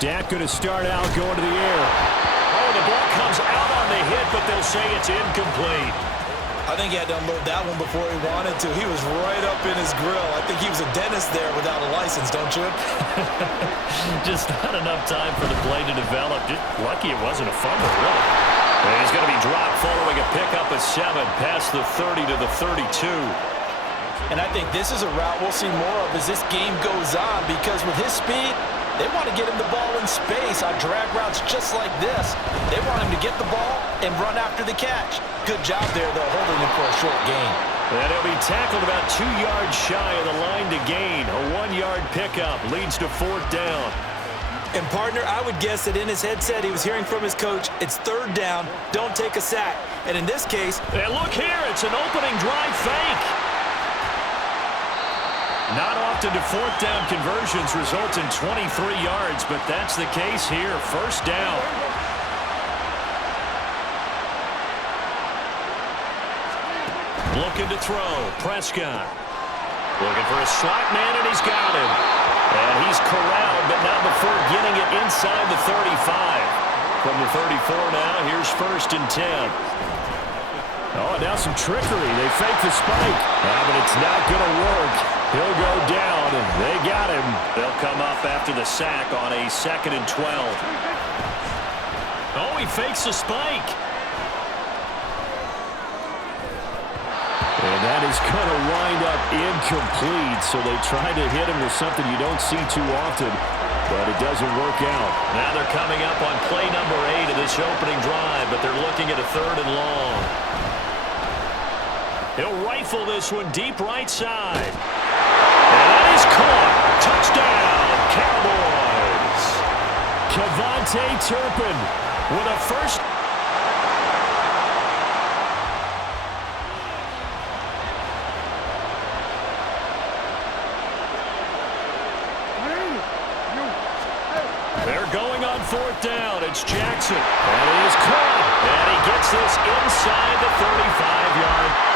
Dak going to start out going to the air. Oh, the ball comes out on the hit, but they'll say it's incomplete. I think he had to unload that one before he wanted to. He was right up in his grill. I think he was a dentist there without a license, don't you? Just not enough time for the play to develop. Just lucky it wasn't a fumble, really. And he's going to be dropped following a pickup of 7 past the 30 to the 32. And I think this is a route we'll see more of as this game goes on, because with his speed, they want to get him the ball in space on drag routes just like this. They want him to get the ball and run after the catch. Good job there, though, holding him for a short gain. And he'll be tackled about 2 yards shy of the line to gain. A 1-yard pickup leads to 4th down. And, partner, I would guess that in his headset he was hearing from his coach, it's 3rd down, don't take a sack. And in this case... And look here, it's an opening drive fake. Not often do 4th down conversions result in 23 yards, but that's the case here. 1st down. Looking to throw. Prescott. Looking for a slot man, and he's got him. And he's corralled, but not before getting it inside the 35. From the 34 now, here's 1st and 10. Oh, now some trickery. They fake the spike. But it's not going to work. He'll go down, and they got him. They'll come up after the sack on a 2nd and 12. Oh, he fakes the spike. And that is going to wind up incomplete, so they try to hit him with something you don't see too often, but it doesn't work out. Now they're coming up on play number 8 of this opening drive, but they're looking at a 3rd and long. He'll rifle this one deep right side. And that is caught. Touchdown, Cowboys. Kevontae Turpin with a first. They're going on 4th down. It's Jackson. And he is caught. And he gets this inside the 35-yard.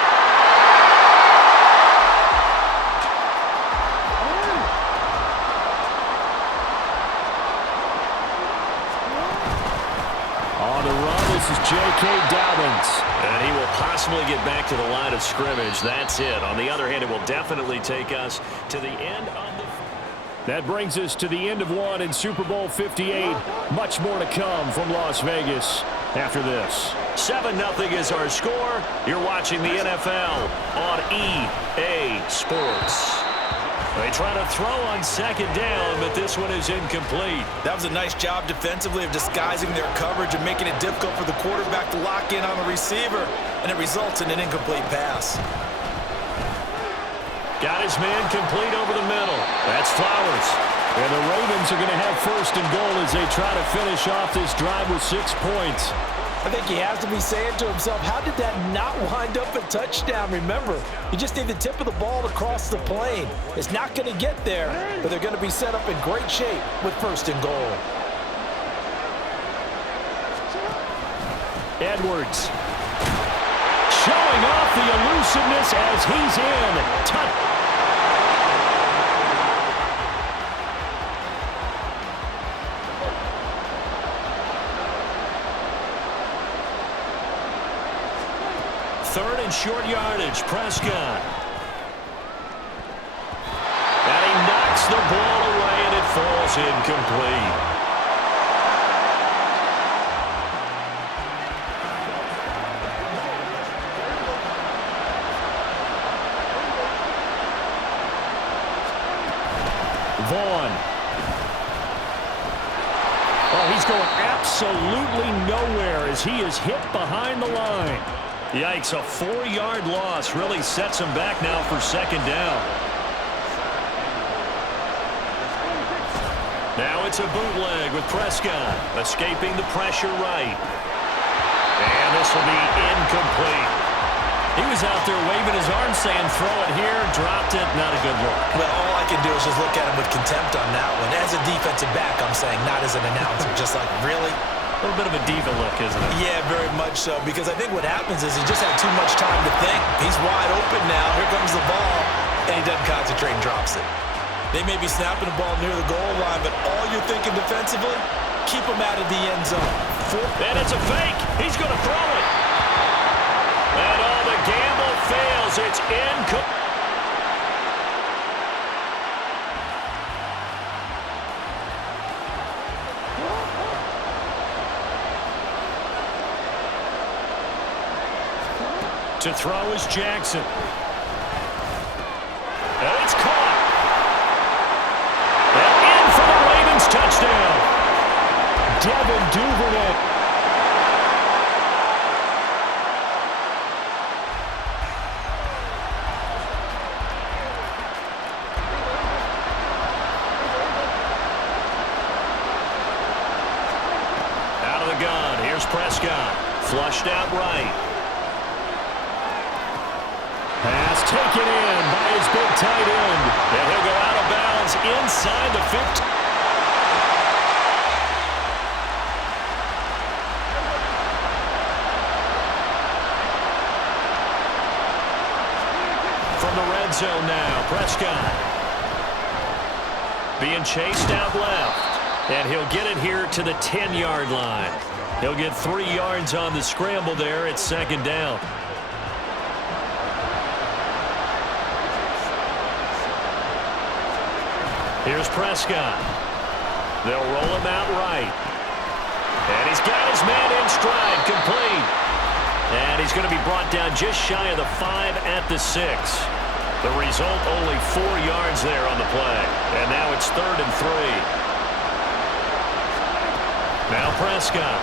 This is J.K. Dobbins. And he will possibly get back to the line of scrimmage. That's it. On the other hand, it will definitely take us to the end of the... That brings us to the end of one in Super Bowl 58. Much more to come from Las Vegas after this. 7-0 is our score. You're watching the NFL on EA Sports. They try to throw on 2nd down, but this one is incomplete. That was a nice job defensively of disguising their coverage and making it difficult for the quarterback to lock in on the receiver, and it results in an incomplete pass. Got his man complete over the middle. That's Flowers. And the Ravens are going to have 1st and goal as they try to finish off this drive with 6 points. I think he has to be saying to himself, how did that not wind up a touchdown? Remember, you just need the tip of the ball to cross the plane. It's not going to get there, but they're going to be set up in great shape with 1st and goal. Edwards. Showing off the elusiveness as he's in. Third and short yardage, Prescott. And he knocks the ball away, and it falls incomplete. Vaughn. Oh, he's going absolutely nowhere as he is hit behind the line. Yikes, a 4-yard loss really sets him back now for 2nd down. Now it's a bootleg with Prescott, escaping the pressure right. And this will be incomplete. He was out there waving his arm saying, throw it here, dropped it, not a good look. Well, all I can do is just look at him with contempt on that one. As a defensive back, I'm saying, not as an announcer. Just like, really? A little bit of a diva look, isn't it? Yeah, very much so, because I think what happens is he just had too much time to think. He's wide open now. Here comes the ball, and he doesn't concentrate and drops it. They may be snapping the ball near the goal line, but all you're thinking defensively, keep them out of the end zone. And it's a fake. He's going to throw it. And all the gamble fails. It's incomplete. To throw is Jackson. And it's caught. And in for the Ravens touchdown. Devin Duvernay. Out of the gun. Here's Prescott. Flushed out right. Pass taken in by his big tight end. And he'll go out of bounds inside the 50. From the red zone now, Prescott. Being chased out left. And he'll get it here to the 10-yard line. He'll get 3 yards on the scramble there. It's second down. Here's Prescott. They'll roll him out right. And he's got his man in stride, complete. And he's going to be brought down just shy of the 5 at the 6. The result, only 4 yards there on the play. And now it's 3rd and 3. Now Prescott.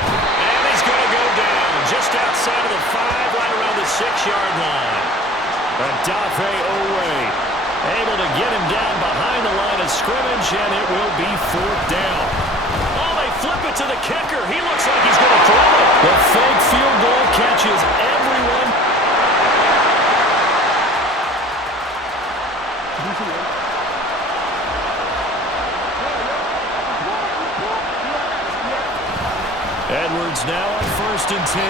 And he's going to go down just outside of the 5, right around the 6-yard line. Odafe Oweh able to get him down behind the line of scrimmage, and it will be 4th down. Oh, they flip it to the kicker. He looks like he's going to throw it. The fake field goal catches everyone. Edwards now on 1st and 10.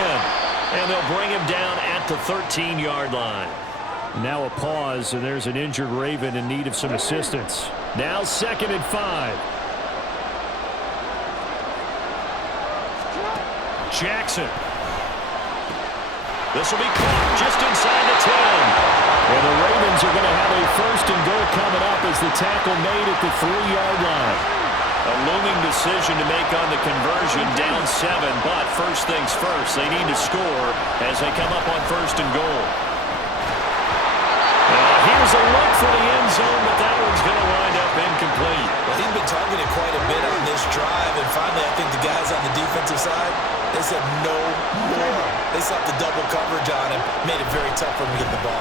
And they'll bring him down at the 13-yard line. Now a pause, and there's an injured Raven in need of some assistance. Now 2nd and 5. Jackson. This will be caught just inside the 10. And the Ravens are going to have a 1st and goal coming up as the tackle made at the 3-yard line. A looming decision to make on the conversion, down 7. But first things first, they need to score as they come up on 1st and goal. Here's a look for the end zone, but that one's going to wind up incomplete. Well, he's been targeted quite a bit on this drive, and finally I think the guys on the defensive side, they said no more. They sought the double coverage on him, made it very tough for him to get the ball.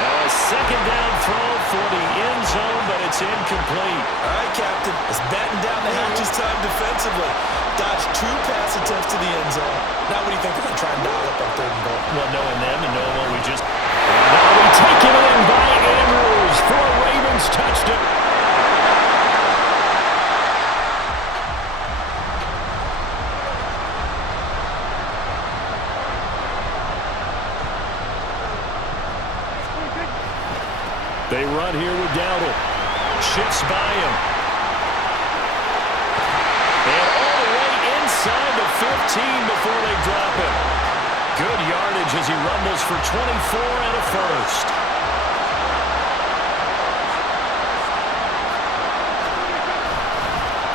A 2nd down throw for the end zone, but it's incomplete. All right, Captain, it's batten down the hatches time defensively. Dodged 2 pass attempts to the end zone. Now what do you think they're going to try and dial up on 3rd and goal? Well, knowing them and knowing what we just... Now we take it in by Andrews for a Ravens touchdown. They run here with Dowdle. Shifts by him. And all the way inside the 15 before they drop him. Good yardage as he rumbles for 24 and a 1st.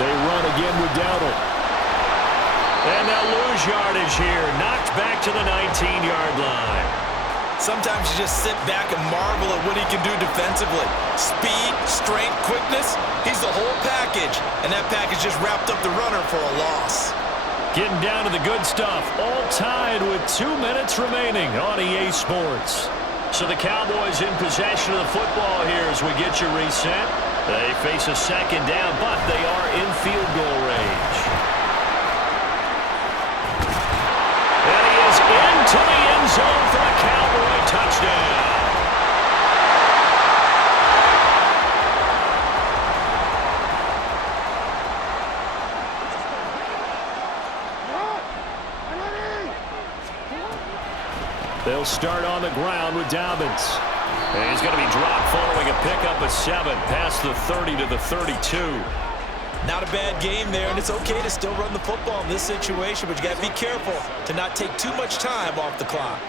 They run again with Dowdle. And they'll lose yardage here. Knocked back to the 19-yard line. Sometimes you just sit back and marvel at what he can do defensively. Speed, strength, quickness, he's the whole package. And that package just wrapped up the runner for a loss. Getting down to the good stuff. All tied with 2 minutes remaining on EA Sports. So the Cowboys in possession of the football here as we get you reset. They face a 2nd down, but they are in field goal range. And he is into the end zone for a Cowboy touchdown. They'll start on the ground with Dobbins. And he's going to be dropped following a pickup of 7 past the 30 to the 32. Not a bad game there, and it's okay to still run the football in this situation, but you got to be careful to not take too much time off the clock.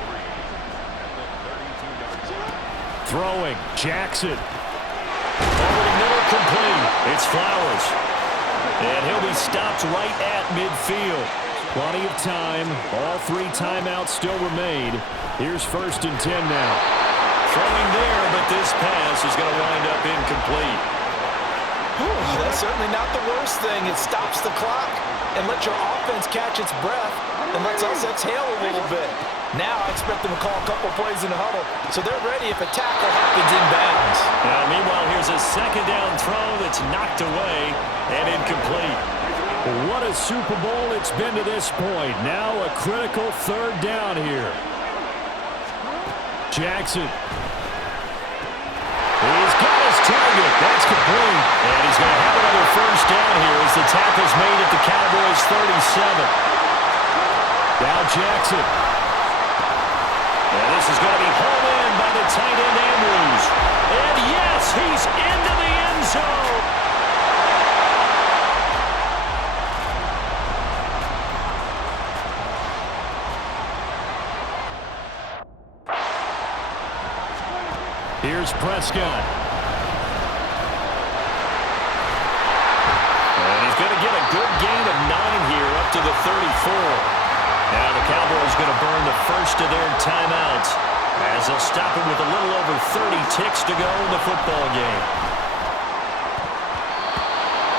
Throwing, Jackson. Over the middle, complete. It's Flowers. And he'll be stopped right at midfield. Plenty of time. All 3 timeouts still remain. Here's 1st and 10 now. Throwing there, but this pass is going to wind up incomplete. That's certainly not the worst thing. It stops the clock and lets your offense catch its breath and lets us exhale a little bit. Now I expect them to call a couple plays in the huddle, so they're ready if a tackle happens inbounds. Now, meanwhile, here's a 2nd down throw that's knocked away and incomplete. What a Super Bowl it's been to this point. Now a critical 3rd down here. Jackson. He's got his target. That's complete. And he's going to have another 1st down here as the tackle's made at the Cowboys' 37. Now Jackson. And this is going to be hauled in by the tight end Andrews. And yes, he's into the end zone. Here's Prescott. And he's going to get a good gain of 9 here up to the 34. Now the Cowboys going to burn the first of their timeouts as they'll stop it with a little over 30 ticks to go in the football game.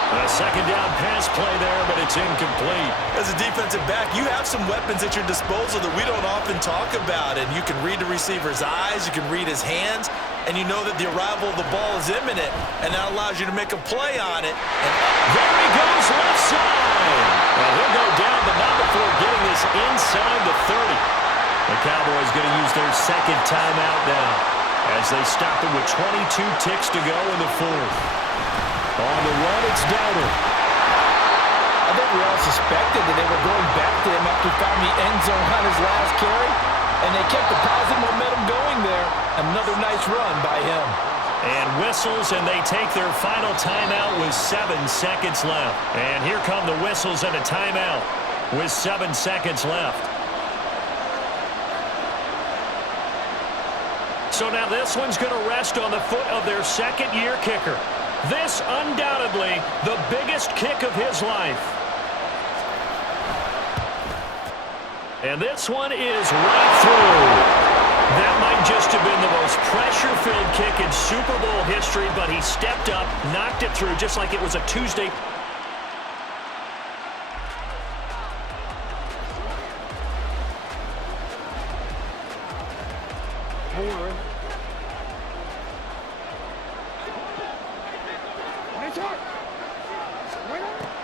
A 2nd down pass play there, but it's incomplete. As a defensive back, you have some weapons at your disposal that we don't often talk about, and you can read the receiver's eyes, you can read his hands, and you know that the arrival of the ball is imminent, and that allows you to make a play on it. And there he goes, left side. And he'll go down, but not before getting this inside the 30. The Cowboys going to use their 2nd timeout now as they stop it with 22 ticks to go in the 4th. On the run, it's Dowdle. I think we all suspected that they were going back to him after he found the end zone on his last carry, and they kept the positive momentum going there. Another nice run by him. And whistles, and they take their final timeout with 7 seconds left. And here come the whistles and a timeout with 7 seconds left. So now this one's going to rest on the foot of their 2nd-year kicker. This undoubtedly the biggest kick of his life. And this one is right through. That might just have been the most pressure-filled kick in Super Bowl history, but he stepped up, knocked it through just like it was a Tuesday.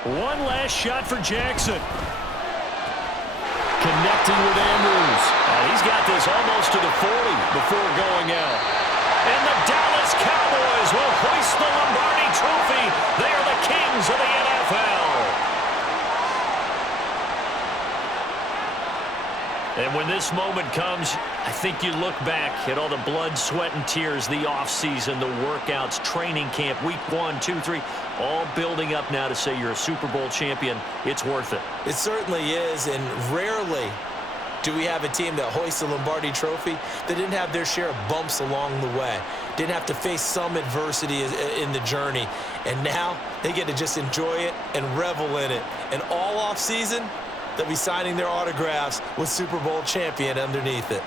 One last shot for Jackson. Connecting with Andrews. He's got this almost to the 40 before going out. And the Dallas Cowboys will hoist the Lombardi Trophy. They are the kings of the NFL. And when this moment comes, I think you look back at all the blood, sweat, and tears, the offseason, the workouts, training camp, week 1, 2, 3, all building up now to say you're a Super Bowl champion. It's worth it. It certainly is, and rarely do we have a team that hoists the Lombardi Trophy that didn't have their share of bumps along the way, didn't have to face some adversity in the journey, and now they get to just enjoy it and revel in it. And all offseason, they'll be signing their autographs with Super Bowl champion underneath it.